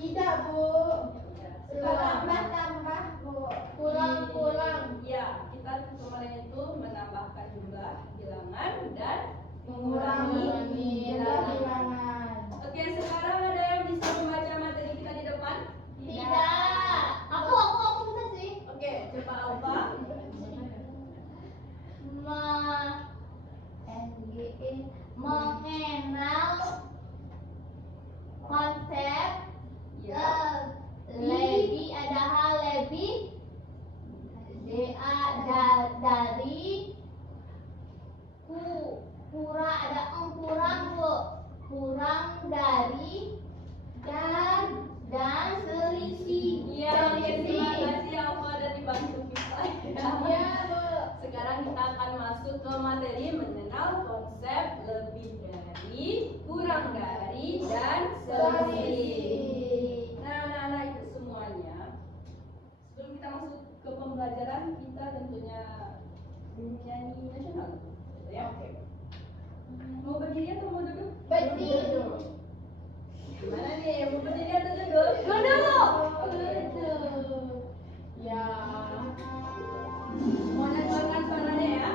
Tidak, Bu. Sekarang Tambah, Bu. kurang. Ya, kita kemarin itu menambahkan jumlah bilangan dan mengurangi bilangan. Oke, sekarang ada yang bisa membaca materi kita di depan? Tidak. Aku bisa sih. Oke, coba Alfa. Mengenal konsep Ya. lebih ada hal lebih dari kurang ada kurang Bu, kurang dari dan selisih. Iya, terima kasih Alfa dan dibantu kita. Iya, Bu. Sekarang kita akan masuk ke materi mengenal konsep lebih dari, kurang dari, dan selisih. Nah, anak-anak itu semuanya, sebelum kita masuk ke pembelajaran, kita tentunya nyanyi nasional. Ya, oke. Mau berdiri atau mau duduk? Berdiri. Gimana nih? Mau berdiri atau duduk? Duduk. Ya. Semuanya keluarkan suaranya ya.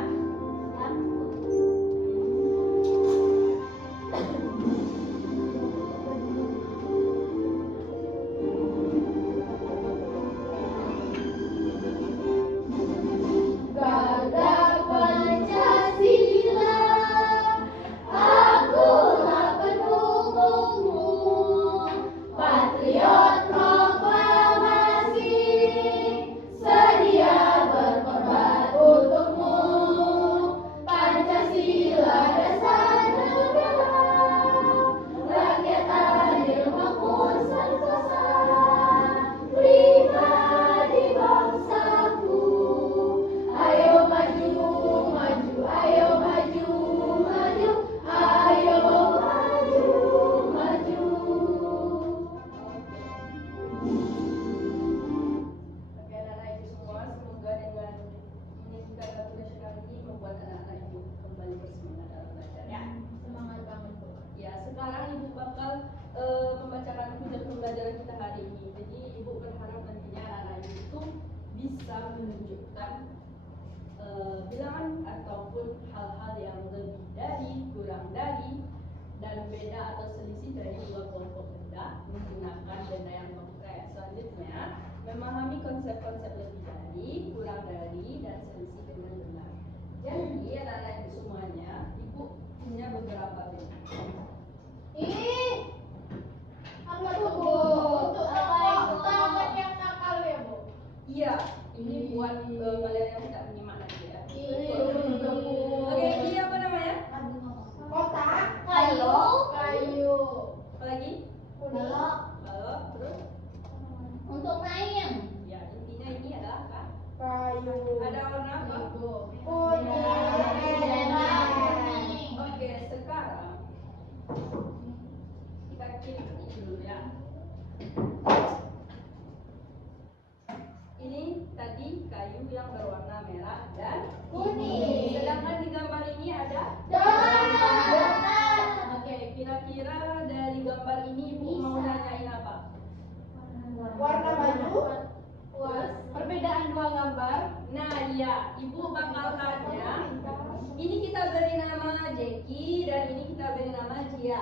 Oke, anak-anak itu semua, semoga dengan menyanyikan lagu nasional ini membuat anak-anak itu kembali bersemangat dalam belajar ya. Semangat banget, Bu. Ya, sekarang Ibu bakal membacakan tujuan pembelajaran kita hari ini. Jadi Ibu berharap nantinya anak-anak itu bisa menunjukkan bilangan ataupun hal-hal yang lebih dari, kurang dari, dan beda atau selisih dari dua kelompok benda menggunakan benda yang konkret. Selanjutnya, memahami konsep-konsep lebih dari, kurang dari, dan selisih dengan benar. Jadi anak-anak itu semuanya, Ibu punya beberapa benda. Apa tuh, Bu? Untuk tamat yang nakal ya, Bu? Iya, ini buat kalian yang tidak menyimak nanti ya. Iya. Oke, ini apa namanya? Kotak. Kayu. Apa lagi? Balok. Balok, terus? Untuk main. Ya, intinya ini adalah kan? Kayu. Ada warna apa? Kuning. Oke, sekarang kita kirim ini dulu ya. Ini tadi kayu yang berwarna merah dan Kuning. Sedangkan di gambar ini ada Donat. Oke, kira-kira dari gambar ini Ibu mau nanyain apa? Warna baju. Perbedaan dua gambar. Nah, iya, Ibu bakal tanya. Ini kita beri nama Jeki dan ini kita beri nama Jia.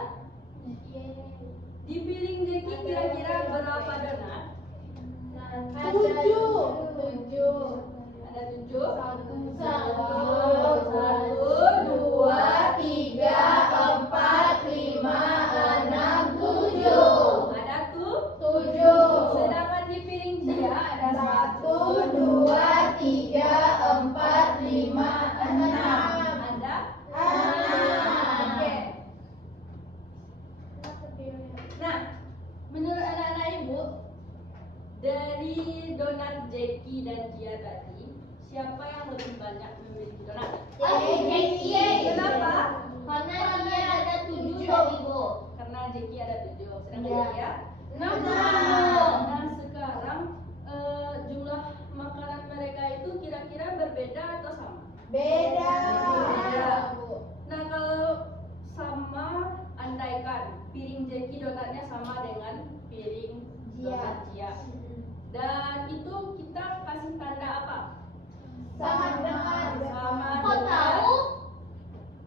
Di piring Jeki kira-kira berapa donat? Tujuh. Ada 7. Satu, dua, tiga, empat, lima, enam, tujuh. Ada tuh. Sedangkan di piring Jia ada 1, 2, 3, 4, 5, 6. ada. Oke. Nah, menurut anak-anak Ibu, dari donat Jeki dan Jia tadi, siapa yang lebih banyak memiliki donat? Kenapa? Karena dia ada 7 Ibu. Karena Jeki ada 7, sedangkan Iya. Jia 6. 6. Nah, sekarang jumlah makanan mereka itu kira-kira berbeda atau sama? Beda. Nah, kalau sama, andaikan piring Jeki donatnya sama dengan piring Ya. Dan itu kita kasih tanda apa? Sama dengan. Sama Kok tahu?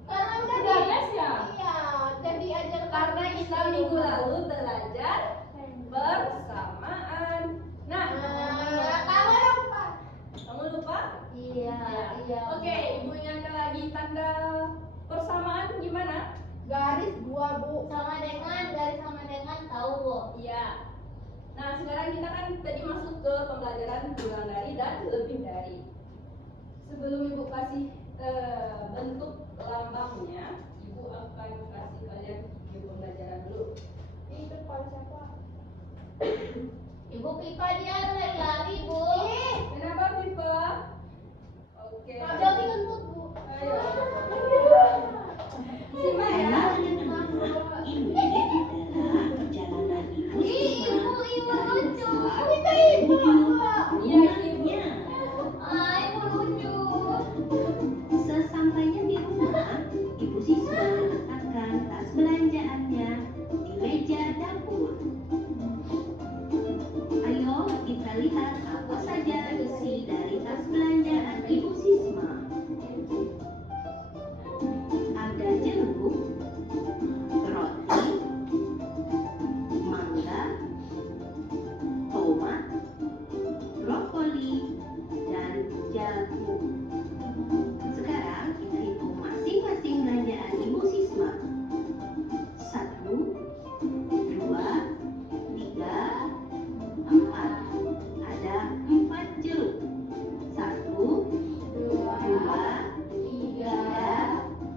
Karena udah Sudah tes ya? Iya, udah diajarkan. Karena kita minggu lalu belajar bersamaan. Nah, Kamu lupa. kamu lupa? Iya, iya. Oke, ibu ingatkan lagi tanda persamaan gimana? Garis 2, Bu. Sama dengan, garis sama dengan tahu, Bu. Iya. Nah, sekarang kita kan tadi masuk ke pembelajaran kurang dari dan lebih dari. Sebelum ibu kasih bentuk lambangnya, ibu akan kasih kalian video pembelajaran dulu. Ini depan siapa? Ibu Pipa dia lari-lari, Bu. Kenapa Pipa? Oke. Jadi kentut, Bu. Ayo. Simak ya. Ini adalah perjalanan ibu Ibu lucu. Iya, ibu. Ah, ibu lucu. Sesampainya di rumah, ibu siswa meletakkan tas belanjaannya di meja dapur. Ayo kita lihat apa saja isi dari tas belanjaan ibu siswa. Ada jeruk, roti, mangga, tomat, brokoli, dan jagung. Sekarang kita hitung masing-masing belanjaan ibu siswa. 1, 2, 3, 4. Ada 4 jeruk. 1, 2, 3,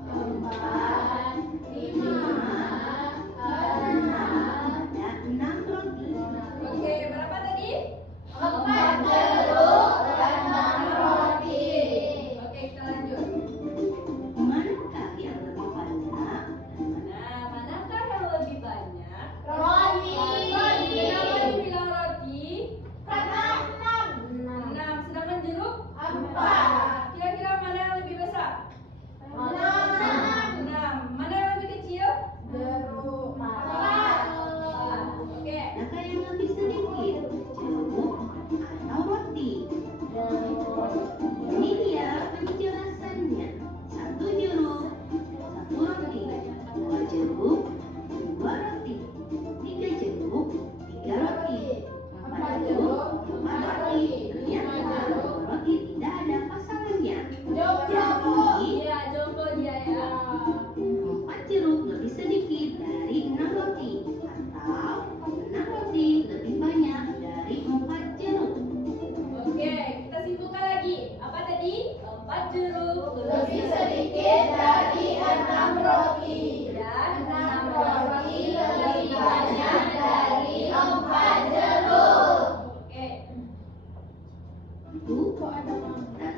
4, 5, 6. Ada 6 roti. Oke, berapa tadi? 4 jeruk dan 6 roti. Oke, kita lanjut. Manakah yang lebih banyak? Nah, manakah yang lebih banyak? Roti. Kenapa dibilang roti? Karena 6. 6. Sedangkan jeruk? 4. Kira-kira mana yang lebih besar? 6. 6. Mana yang lebih kecil? Jeruk. 4. Oke. Manakah yang lebih sedikit? Jeruk atau roti? Ini dia penjelasannya. 1 jeruk, 1 roti, 2 jeruk, 2 roti, 3 jeruk, 3 roti, 4 jeruk, 4 roti. Ternyata 2 roti tidak ada pasangannya. Jadi Iya, jomblo dia ya. 4 jeruk lebih sedikit dari 6 roti, atau 6 roti lebih banyak dari 4 jeruk. Oke, kita simpulkan lagi. Apa tadi? 4 jeruk Lebih sedikit dari 6 roti. dan 6 roti lebih banyak dari 4 jeruk. Oke. Itu kita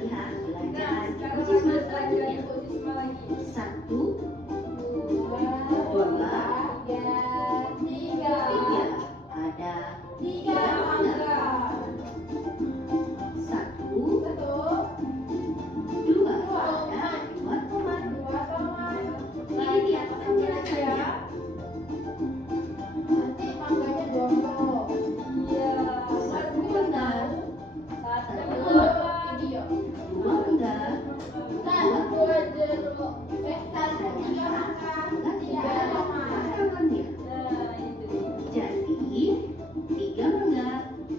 lihat Nah, belanjaan ibu sekarang siswa lanjut belajar selanjutnya. ibu siswa lagi. 1, 3. 3. Ada 3 mangga. 1, 1. 2. Ada 2 tomat. 2 tomat. Ini dia penjelasannya. Nanti mangganya jomblo. Iya, 1 mangga, 1 Ini ya. 2 mangga, 2 jeruk. 1 3 mangga. mangga 3 tidak ada tomat. pasangannya. Nah, itu dia. Jadi 3 mangga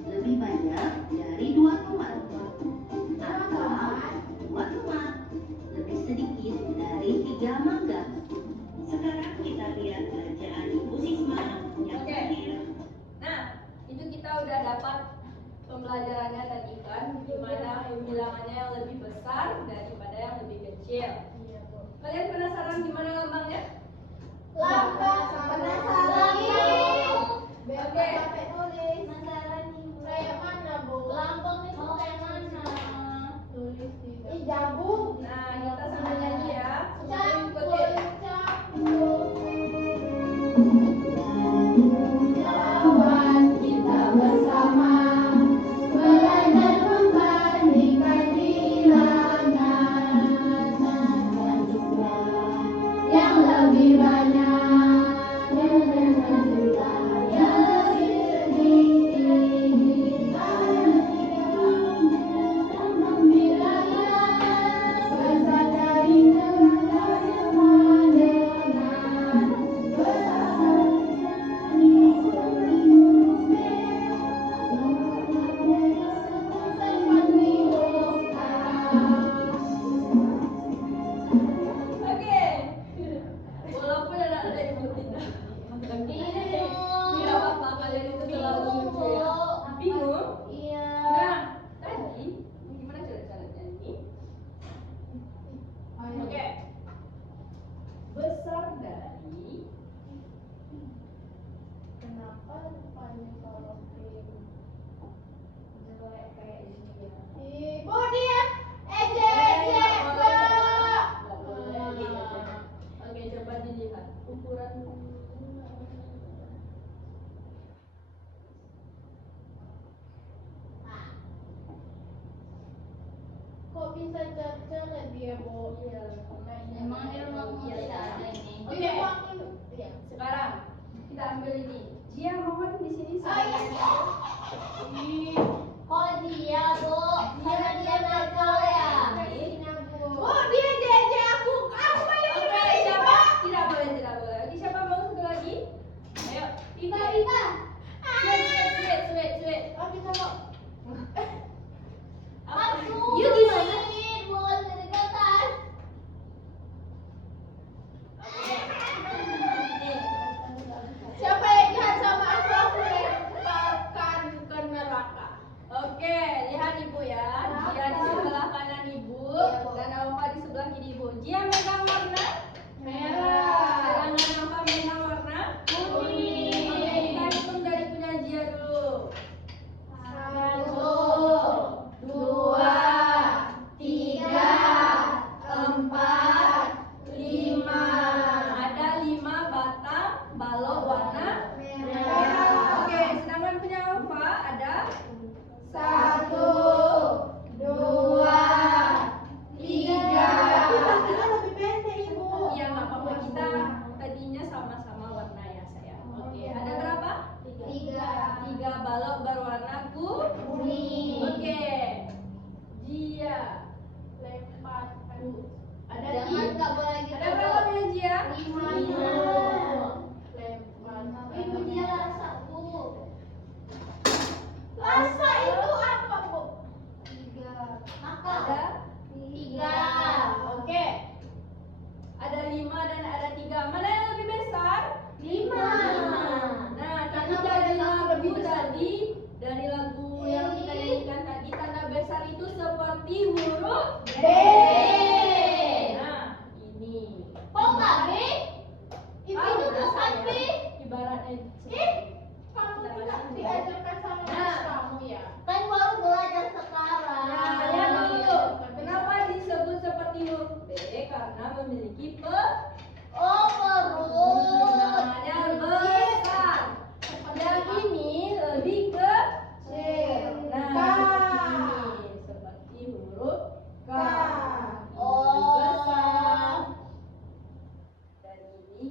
lebih banyak dari 2 tomat. Atau 2 tomat lebih sedikit dari 3 mangga. Sekarang kita lihat belanjaan ibu siswa yang Oke. terakhir. Nah, itu kita udah dapat pembelajarannya tadi kan, gimana bilangannya yang lebih besar daripada yang lebih kecil. Kalian penasaran gimana lambangnya? Lambang penasaran. Biar Oke. capek nulis. Penasaran nih, Bu. Kayak mana, Bu? Lambang itu kayak mana? Tulis di jagung. Nah, kita sambil nyanyi ya. Campur, Ikutin. campur. Lawan kita bersama belajar membandingkan bilangan dan jumlah yang lebih banyak dengan jumlah yang lebih sedikit. Iya, Bu. Iya, karena ini Emang di rumahmu iya, tidak iya. ada ini. Oke. Iya. Sekarang kita ambil ini. Jia mohon di sini. Oh, iya. Kok dia, Bu? Karena dia nakal ya. Bu, dia JJ aku. Aku banyak Oke, siapa? Tidak boleh, tidak boleh. Oke, siapa mau satu lagi? Ayo, Ika. sweet. Oh, bisa kok. Aku. You gimana? Bu, dari ke atas. Siapa yang jahat sama aku lemparkan ke neraka. Oke, lihat ibu ya. Jia di sebelah kanan ibu dan Alfa di sebelah kiri ibu. Jia megang warna Merah. sedangkan Alfa megang warna kuning. Oke, kita hitung dari punya Jia dulu. 1, 2, 3, 4, 5. Ada 5 batang balok warna Merah. Oke, sedangkan punya Alfa ada 1, 2, 3. Tapi satunya lebih pendek, Ibu. Iya, nggak apa-apa, kita tadinya sama-sama warna ya sayang. Oke, ada berapa? 3 balok berwarna kuning. Oke, Jia Lempar. ada Jangan tiga. nggak boleh gitu. Ada berapa punya Jia? 5. Lempar. Ibu dia rasa, Bu. Rasa itu apa, Bu? 3. Maka Ada 3. Oke. Ada 5 dan ada 3. Mana yang lebih besar? 5. Nah, tadi dari lagu tadi, dari lagu yang kita nyanyikan tadi, tanda besar itu seperti huruf B. Nah, ini. Kok nggak B? Itu bukan B. Ibaratnya Kamu tidak diajarkan sama Nah. kamu ya? Kan baru belajar sekarang. Nah, lihat dulu. Kenapa disebut seperti huruf B? Karena memiliki Oh, perut. namanya besar. Yang ini lebih kecil. Nah, seperti huruf K. Oh. Besar. Dan ini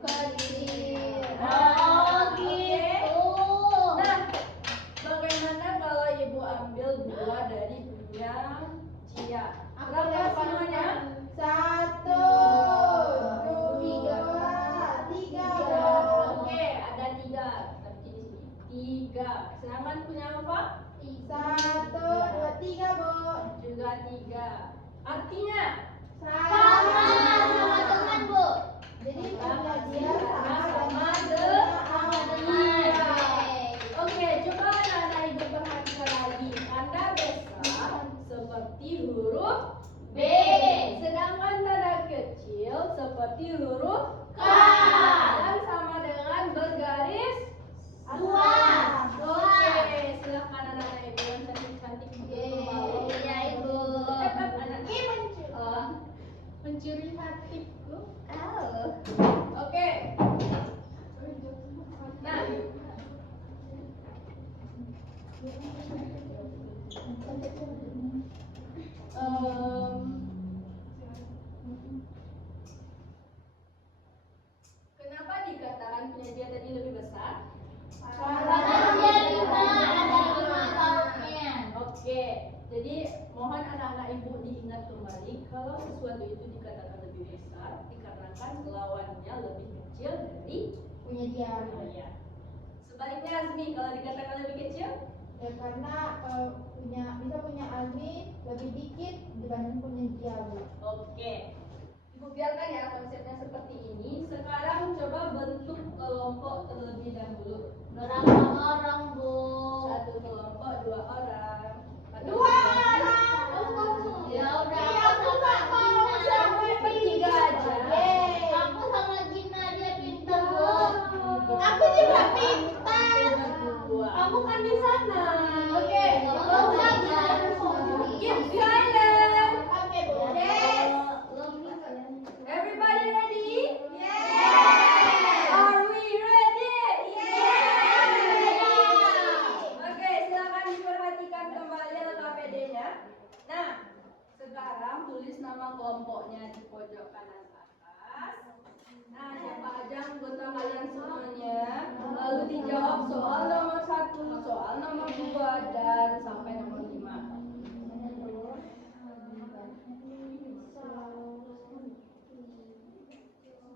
Kecil. Oh, Oke. gitu. Nah, bagaimana kalau ibu ambil 2 dari punya Cia? Berapa semuanya? 1, 2, 3. Oke, ada 3. Tapi di sini 3. Sedangkan punya apa? 1, 2, 3, Bu. Juga 3. Artinya Sama teman, Bu. Jadi punya dia sama sama dengan Iya. Oke, coba anak-anak ibu perhatikan lagi. Tanda besar seperti huruf B. sedangkan tanda kecil seperti huruf K. dan sama dengan bergaris 2. Oke, silakan anak-anak ibu yang cantik-cantik Iya, Ibu. mencuri hatiku. Oke. Nah, kenapa dikatakan punya dia tadi lebih besar? Karena dia 5, ada 5 baloknya. Oke, jadi mohon anak-anak ibu diingat kembali kalau sesuatu itu dikatakan lebih besar dikarenakan lawannya lebih kecil dari punya dia. ya. Sebaliknya Azmi, kalau dikatakan lebih kecil, Ya karena bisa punya Azmi lebih dikit dibanding punya dia, Bu. oke. Ibu biarkan ya konsepnya seperti ini. Sekarang coba bentuk kelompok terlebih dahulu. Berapa orang, Bu? 1 kelompok 2 orang. Atau 2 orang. Ya udah, Iya, aku nggak mau sama bertiga aja. Yeay. Aku sama Gina dia pintar, Bu. Aku juga pintar. Berdua. Kamu kan di sana. Oke. Kalau nggak, jangan Keep silent. Oke, Bu. Yes. Everybody ready? Yes. soal nomor 1, soal nomor 2, dan sampai nomor 5.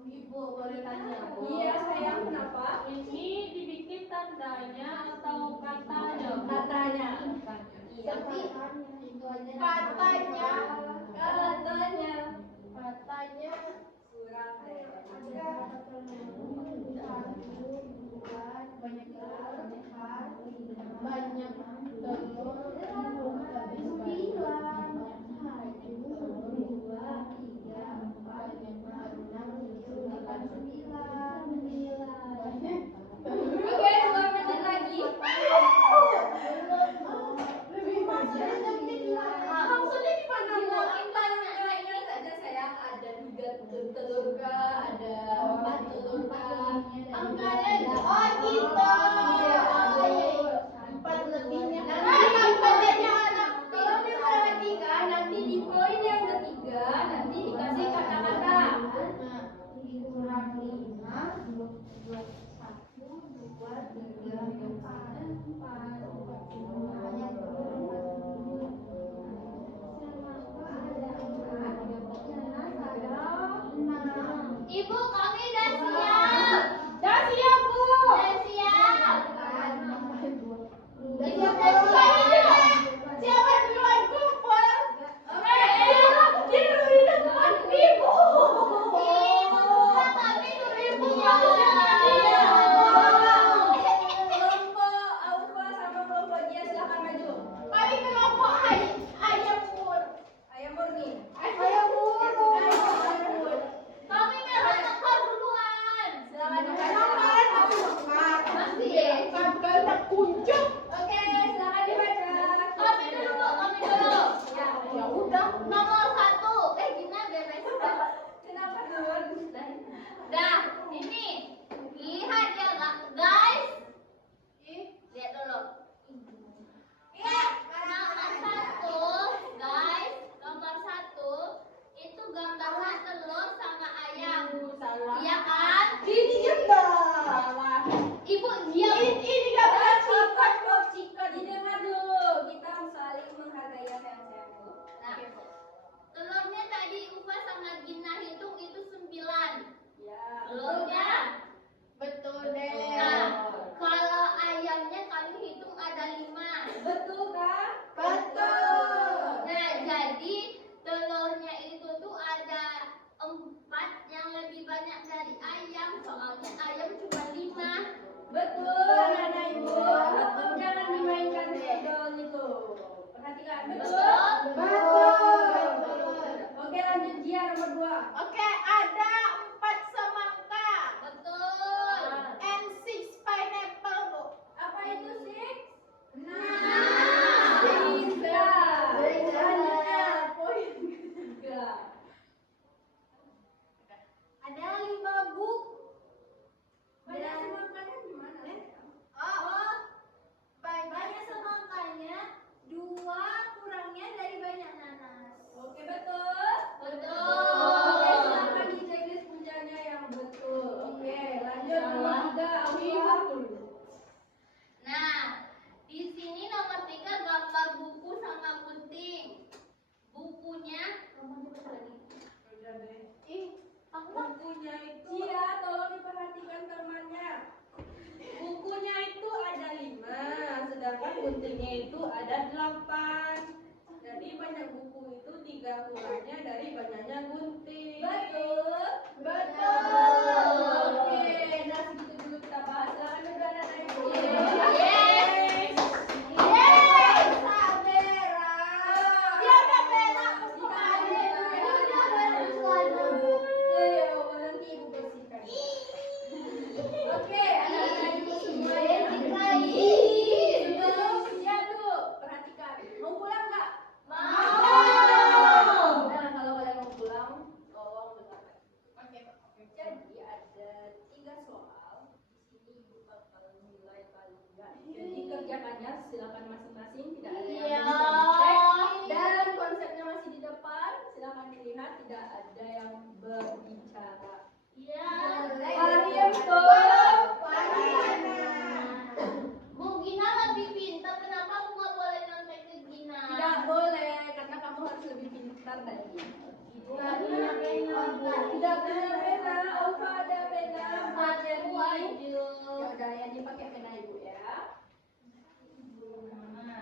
Ibu boleh tanya? Iya sayang, kenapa? Ini dibikin tandanya atau katanya? Katanya. Iya. Tapi Katanya. katanya Kurang deh. ada satu, dua, banyak telur, banyak telur, habis sembilan, dua, tiga, empat, lima, enam, tujuh, delapan, sembilan, banyak. Oke, 2 menit lagi. Lebih banyak Maksudnya gimana? Kita nilainya saja sayang. Ada 3 telur kah? Ada 4 telur kah? Angkanya oh gitu. Iya. Empat lebihnya. Kalau dia perhatikan, nanti di poin yang ketiga nanti dikasih kata-kata. Kurang 5, 1, 2, 3, 4, 6. Ibu kami udah siap. Dah siap, Bu. Udah siap. Siapa duluan kumpul? Dia dulu di depan Ibu. Kami dulu Iya. Kelompok Aufa sama kelompok Dia silakan maju. Kami kelompok ayam pur. Ayam murni. Ayam pur. Kami memang tekor duluan. Silakan dibaca. Masih. Sampai tak kuncup. Oke, silakan dibaca. Kami dulu, Bu. Kami dulu. Ya. Ya udah. Nomor 1. Gina beres. Kenapa duluan? Dah, ini. Lihat ya, guys. Lihat dulu. Iya. Nomor 1, guys. Nomor 1 itu gambarnya telur sama ayam. Salah. Iya kan? Ini juga salah. Ibu diam. Ini gak berhasil. Chicken. Didengar dulu. Kita saling menghargai yang sayang-sayang dulu. Nah, telurnya tadi Ufa sama Gina hitung itu 9. Ya. Telurnya. Betul deh. Nah, kalau ayamnya kami hitung ada 5. Betul kan? Betul. Nah, jadi telurnya itu tuh ada 4 yang lebih banyak dari ayam. Soalnya ayam cuma 5. Betul, anak-anak ibu. Betul, jangan dimainkan spidol itu. Perhatikan, betul. Betul. Oke, lanjut Gia nomor 2. Oke, ada 4 semangka Betul. and 6 pineapple, Bu. Apa itu sih? Nah. Bisa. Bisa. Selanjutnya, poin ketiga. Ada 5 buk. Banyak semangkanya gimana? Oh, banyak semangkanya, 2 kurangnya dari banyak nanas. Oke, betul. Betul. Oke, silakan di checklist puncanya yang betul. Oke, lanjut nomor 3, Aufa. Nah, di sini nomor 3 gambar buku sama gunting. Bukunya Udah deh. bukunya itu Cia, tolong diperhatikan temannya. Bukunya itu ada 5, sedangkan guntingnya itu ada 8. Jadi banyak buku itu 3 kurangnya dari banyaknya gunting. Betul. Betul. Oke, nah segitu dulu kita bahas. Silakan berdua anak ibu. Yes. Yeay, Sabera. dia udah berak. Ayo, nanti ibu bersihkan. Oke, anak-anak ibu semua yang sebelum ya dulu, perhatikan. Mau pulang nggak? Mau. Nah, kalau kalian mau pulang, tolong dengarkan. Jadi ada 3 soal. Di sini ibu bakal nilai kalian. Jadi kerjakannya silakan masing-masing, tidak ada yang Iya. mensontek. Dan konsepnya masih di depan, silakan dilihat, tidak ada yang berbicara. Iya. Paham tuh? Ya udah ya dipakai pena ibu ya.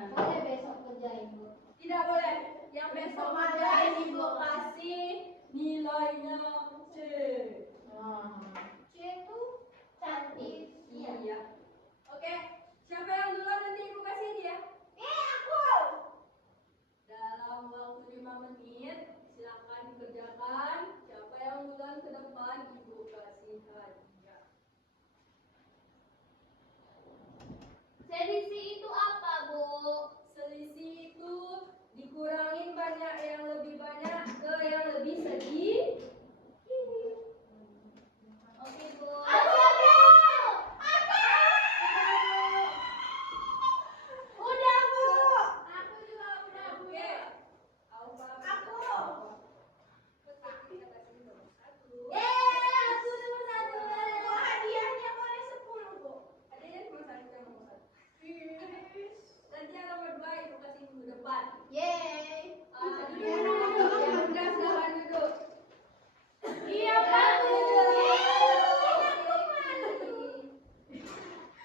Boleh besok kerjain Bu. Tidak boleh. Yang besok kerjain ibu kasih nilainya C. C itu cantik. Iya. Oke. Siapa yang duluan nanti ibu kasih dia? Aku. Dalam waktu 5 menit silakan dikerjakan. Siapa yang duluan ke depan ibu kasih hadiah. Selisih itu apa, Bu? Selisih itu dikurangin banyak yang lebih banyak ke yang lebih sedikit. Oke, Bu. Udah Bu. Aku juga udah Bu. Oke. Aku. Aku nomor 1. Hadiahnya boleh 10 Bu. Hadiahnya cuma 1 yang nomor 1. Nanti yang nomor 2 ibu kasih minggu depan. Yeay. Duduk. Yang udah silakan duduk. Iya Pak.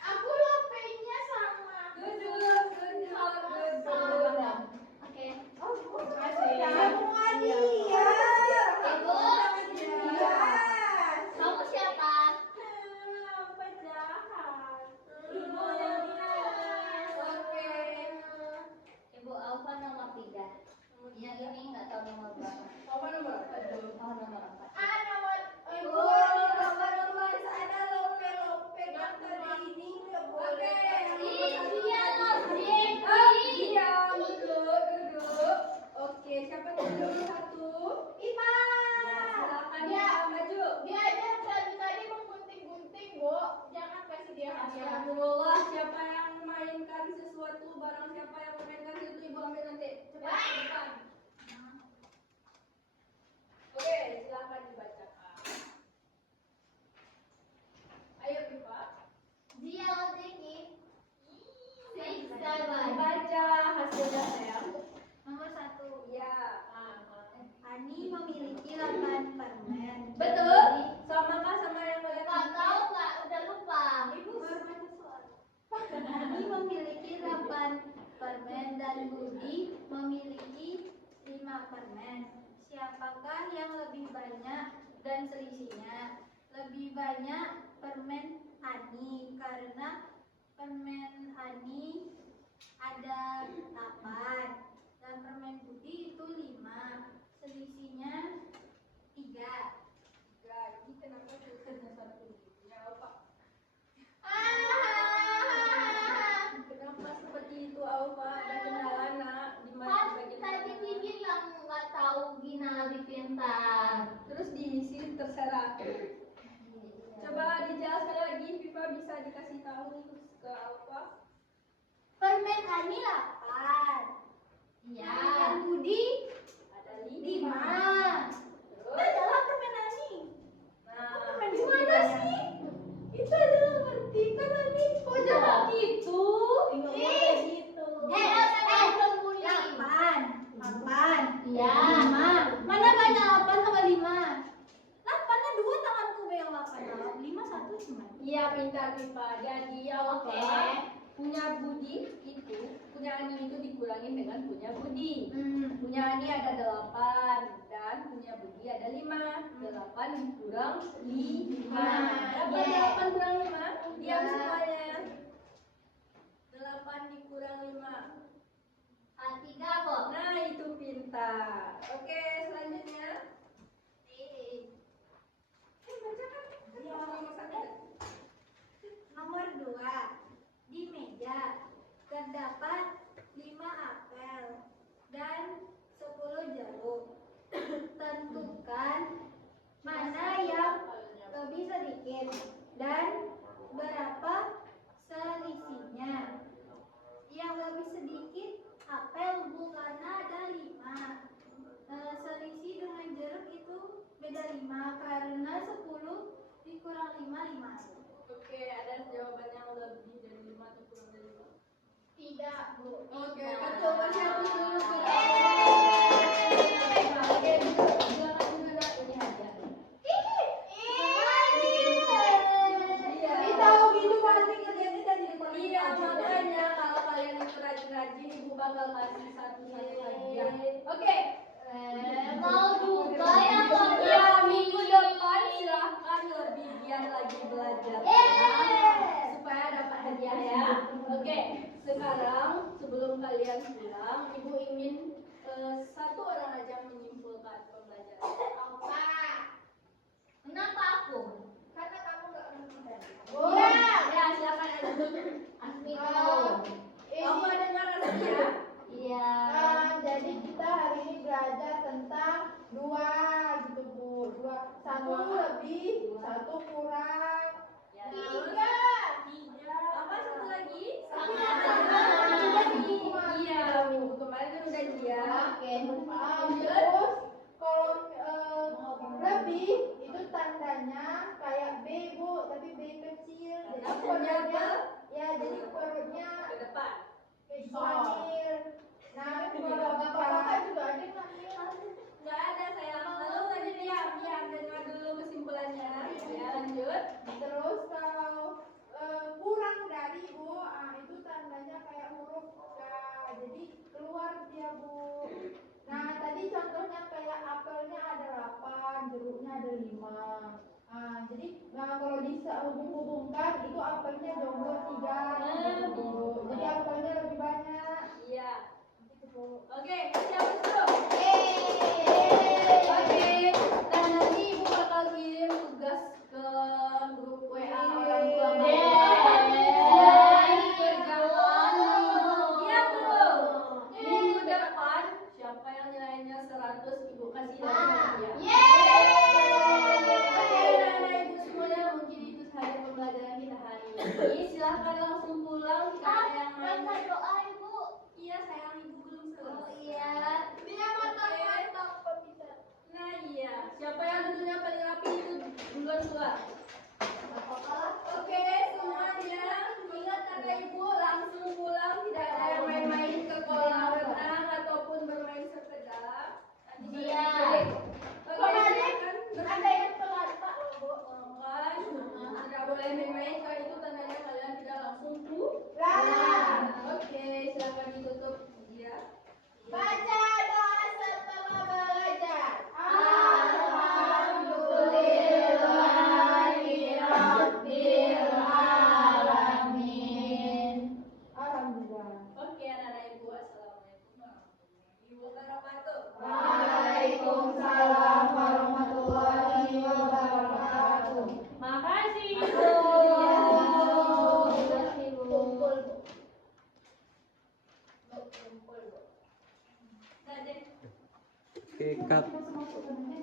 Aku lopenya sama. Duduk. Oke. Oh, Semua dia. Ibu. Kamu siapa? Penjahat. Ibu yang Oke. Ibu Alfa nomor 3. Yang ini nggak tahu nomor berapa. Apa nomor? Aduh. Oh, nomor 4. Ibu, nomor ada lope kantor ini nggak boleh. Iya, loh, Diam, duduk. Oke, siapa yang nomor 1? Ipa. Ya, silakan Dia Ipa maju. dia aja tadi menggunting-gunting, Bu. Jangan kasih dia hadiah. Astagfirullah, siapa yang memainkan sesuatu, barang siapa yang memainkan sesuatu ibu ambil nanti. Cepat ke depan. Oke, silakan dibacakan. Ayo Ipa. Dia Ozeki. Baca hasilnya sayang. Nomor 1. Ya. Ani memiliki 8 permen. Betul. Sama kah sama yang kalian Nggak tahu nggak, udah lupa. Ibu baru baca soal. Ani memiliki 8 permen dan Budi memiliki 5 permen. Siapakah yang lebih banyak dan selisihnya? Lebih banyak permen Ani karena permen Ani ada 8 dan permen Budi itu 5. Selisihnya 3. Jadi kenapa tulisannya satu? Ya apa? Kenapa seperti itu Alfa? Ada kendala nak di Kan bagian tadi mana? dibilang nggak tahu Gina lebih pintar. Terus diisi terserah. Coba dijelaskan lagi, Viva bisa dikasih tahu ke Alfa. Permen Ani 8. Iya. Permen Budi Ada 5. Terus? Adalah permen Ani. Nah, Gimana sih? Itu adalah ngerti kan Ani? Kok jangan gitu? Gitu. Belum Budi. 8. Iya. 5. Mana banyak 8 sama 5? 8-nya 2 tanganku yang 8. 5 1 cuma. Iya pintar Viva. Jadi Alfa Oke. punya Budi itu, punya Ani itu dikurangin dengan punya Budi. Hmm. Punya Ani ada 8 dan punya Budi ada 5. 8 dikurang 5. Berapa Iya. 8 kurang 5? Diam Iya. semuanya. 8 dikurang 5. 3 kok. Nah itu pintar. Oke selanjutnya. Bacakan. Nomor 1. Nomor 2. Di meja terdapat 5 apel dan 10 jeruk. Tentukan mana yang lebih sedikit dan berapa selisihnya. Yang lebih sedikit apel Bu karena ada 5. Selisih dengan jeruk itu beda 5 karena 10 dikurang 5. Oke ada jawaban yang lebih dari 5 atau kurang dari 5? Tidak, Bu. Oke, jawabannya aku dulu. Oke, silakan dulu nak ini hadiah. Iya. bakal kasih satu-satu hadiah. Oke. Mau juga ya Kak. Ya, minggu depan silahkan lebih giat lagi belajar. Supaya dapat hadiah ya. Oke, sekarang sebelum kalian pulang, Ibu ingin satu orang aja menyimpulkan pembelajaran. Kenapa aku? Karena kamu nggak mendengar. Ya, silakan aja. Asmiko. Kamu ada dengar rasanya? Iya. Jadi kita hari ini belajar tentang dua gitu Bu. Satu lebih, satu kurang. Ya. Tiga. Apa satu lagi? Sama. Iya, minggu kemarin kan udah dia. Terus kalau lebih itu tandanya kayak B Bu, tapi B kecil. Jadi perutnya, ya jadi perutnya Ke depan. hamil. Nah kalau bapak juga ada yang hamil. Nggak ada sayang. Lalu tadi diam dengar dulu kesimpulannya. Ya, lanjut. Terus kalau kurang dari Bu, itu tandanya kayak huruf K. Jadi keluar dia Bu. Nah tadi contohnya kayak apelnya ada 8, jeruknya ada 5. Jadi kalau dihubung-hubungkan itu apelnya jomblo 3 gitu, Bu. Jadi apelnya lebih banyak. Iya. Gitu, Bu. Oke, siap dulu. Oke, dan nanti Ibu bakal kirim tugas ke grup WA orang tua Bapak. Selain kerjaan, diam dulu. Minggu depan, siapa yang nilainya 100 Ibu kasih hadiah. Oke, anak-anak Ibu semuanya, mungkin itu saja pembelajaran kita hari ini. Silahkan langsung pulang, tidak ada yang main. Baca doa Ibu. Iya, sayang Ibu belum selesai. Oh iya. Dia mantap pembicara. Nah iya, siapa yang duduknya paling rapi itu duluan keluar. Oke, semuanya ingat kata Ibu langsung pulang, tidak ada yang main-main ke kolam renang ataupun bermain sepeda. Nanti Iya. Oke, silakan Ada yang telat Pak Bu. makan. Tidak boleh main-main, kalau itu tandanya kalian tidak langsung pulang. Lah. Oke, silakan ditutup. Ya. Baca doa setelah belajar. Alhamdulillah. Oke, anak-anak Ibu, assalamualaikum warahmatullahi wabarakatuh. Waalaikumsalam warahmatullahi wabarakatuh. Makasih. Kumpul. Nah, deh. Oke, Kak. Masuk-masuk.